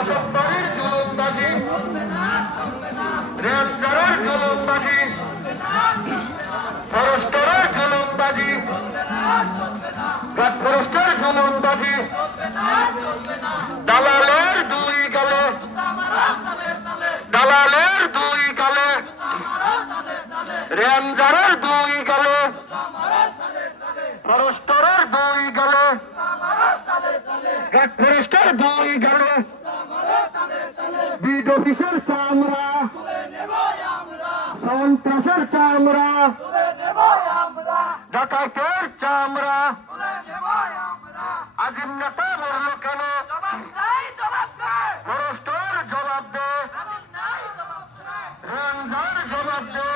দশকবারের জুলুমবাজি, রেঞ্জারের জুলুমবাজি, ফরেস্টারের জুলুমবাজি, Forster জুলুমবাজি, দালালের দুই গালে, দালালের দুই গালে, রেঞ্জারের দুই গালে, ফরেস্টারের দুই গালে, ফরেস্টার দুই গালে, বিড অফিসের চামড়া, সন্ত্রাসের চামড়া, ডাকাতের চামড়া, আজিম নেতা মরল কেন? ফরেস্টার জবাব দে, রেঞ্জার জবাব দে,